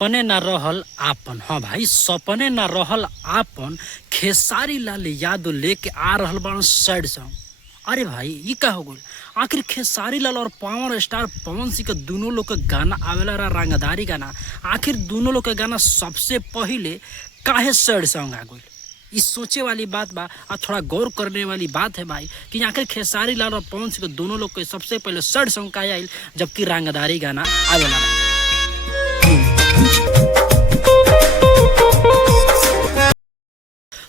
सपने ना रहल आपन। हाँ भाई, सपने ना रहल आपन। खेसारी लाल यादव लेके आ रहल बाड़न सैड सॉन्ग। अरे भाई ये का हो गइल? आखिर खेसारी लाल और पावर स्टार पवन सिंह के दोनों लोग के गाना आवेला रहा, रंगदारी गाना। आखिर दोनों लोग के गाना सबसे पहिले काहे सैड सॉन्ग आ गइल? इस सोचे वाली बात बा और थोड़ा गौर करने वाली बात है भाई कि आखिर खेसारी लाल और पवन सिंह के दोनों लोग के सबसे पहले सैड सॉन्ग का आयल, जबकि रंगदारी गाना आवेला रहा।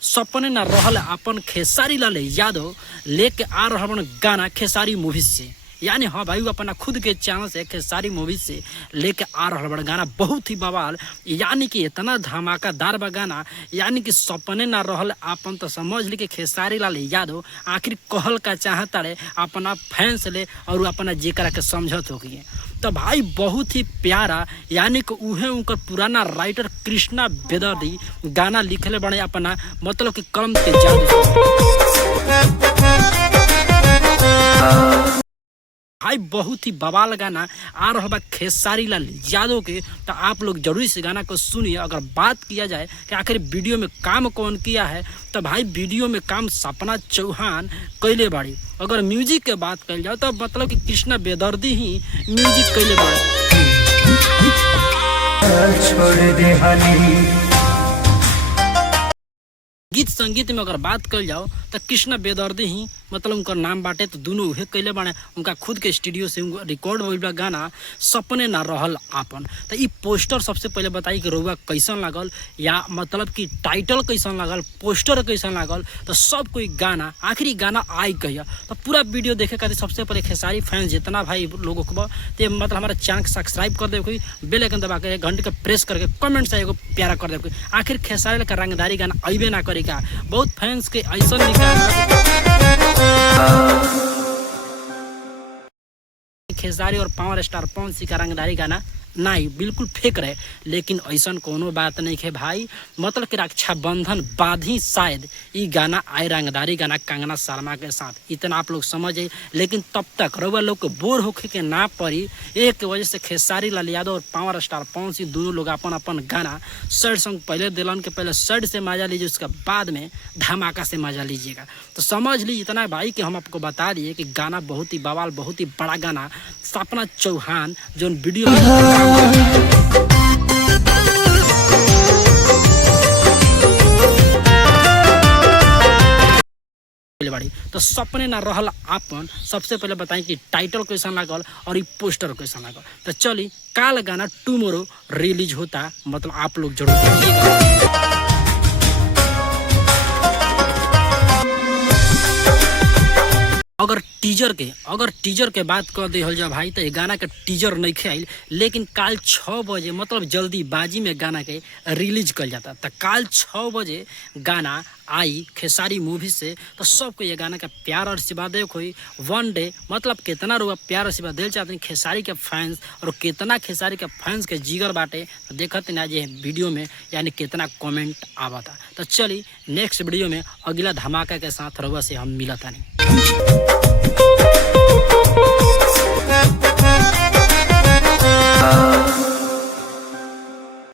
सपने ना रहल अपन खेसारी लाल यादव लेके आ रहल गाना खेसारी मूवी से। यानी हाँ भाई, वो अपना खुद के चैनल से खेसारी मूवी से लेके आ रहल बड़ा गाना बहुत ही बवाल, यानी कि इतना धमाकेदार बा गाना। यानी कि सपने ना रहल आपन, तो समझ ली कि खेसारी लाल यादव आखिर कहल का चाहता रे अपना फैंस ले और अपना जेकरा के समझत हो गए। तो भाई बहुत ही प्यारा, यानी कि उहे उनकर पुराना राइटर कृष्णा बेदर्दी गाना लिखले बड़े अपना मतलब कि कलम के जादू भाई। बहुत ही बवाल गाना आ रहा बा खेसारी लाल यादव के। तो आप लोग जरूर इस गाना को सुनिए। अगर बात किया जाए कि आखिर वीडियो में काम कौन किया है, तो भाई वीडियो में काम सपना चौहान कैले बाड़ी। अगर म्यूजिक के बात कल जाए तो मतलब कि कृष्णा बेदर्दी ही म्यूजिक कैले बाड़ी। गीत संगीत में अगर बात कल जाओ तो कृष्णा बेदर्दी ही मतलब उनका नाम बाटे। तो दोनों उहे कैले बाड़े, उनका खुद के स्टूडियो से रिकॉर्ड होइल बा गाना सपने ना रहल आपन। तो ये पोस्टर सबसे पहले बताई कि रउआ कैसन लागल, या मतलब कि टाइटल कैसन लागल, पोस्टर कैसन लागल। तो सब कोई गाना आखिरी गाना आई कहिया। तो पूरा वीडियो देखे खातिर सबसे पहले खेसारी फैंस जितना भाई लोगों को मतलब हमारा चैनल को सब्सक्राइब कर दे, कोई बेल आइकन दबा के घंटे का प्रेस करके कमेंट से एगो प्यारा कर दे। आखिर खेसारी का रंगदारी गाना अइबे ना करे का। बहुत फैंस के ऐसा खेसारी और पावर स्टार पवन सिंह का रंगदारी गाना नहीं, बिल्कुल फेक रहे। लेकिन ऐसा कोनो बात नहीं है भाई, मतलब कि रक्षाबंधन बाद ही शायद ये गाना आए, रंगदारी गाना कंगना शर्मा के साथ। इतना आप लोग समझे। लेकिन तब तक रउआ लोग को बोर होके के ना पड़ी। एक वजह से खेसारी लाल यादव और पावर स्टार पवन सिंह दोनों लोग अपन अपन गाना सैड सॉन्ग पहले दिलन के पहले सैड से मजा लीजिए, उसके बाद में धमाका से मजा लीजिएगा। तो समझ लीजिए इतना भाई कि हम आपको बता दिए कि गाना बहुत ही बवाल, बहुत ही बड़ा गाना सपना चौहान जो वीडियो बाड़ी। तो सपने ना रहल आपन सबसे पहले बताएं कि टाइटल कैसा लागल और ये पोस्टर कैसा लागल। तो चली काल गाना टुमारो रिलीज होता, मतलब आप लोग जरूर देखिएगा। अगर टीजर के बात कर दिहल जा भाई, तो ये गाना के टीजर नहीं खेल, लेकिन काल 6 बजे मतलब जल्दीबाजी में गाना के रिलीज कर जाता। तो काल 6 बजे गाना आई खेसारी मूवी से। तो सबको ये गाना का प्यार और आशीर्वाद दे कोई वन डे, मतलब कितना रुआ प्यार आशीर्वाद दिल चाहते हैं खेसारी के फैंस, और कितना खेसारी के फैंस के जिगर बाटे। तो देखते ना ये वीडियो में यानी कितना कमेंट आवा था। तो चलिए नेक्स्ट वीडियो में अगला धमाका के साथ रुआ से हम मिलता नहीं।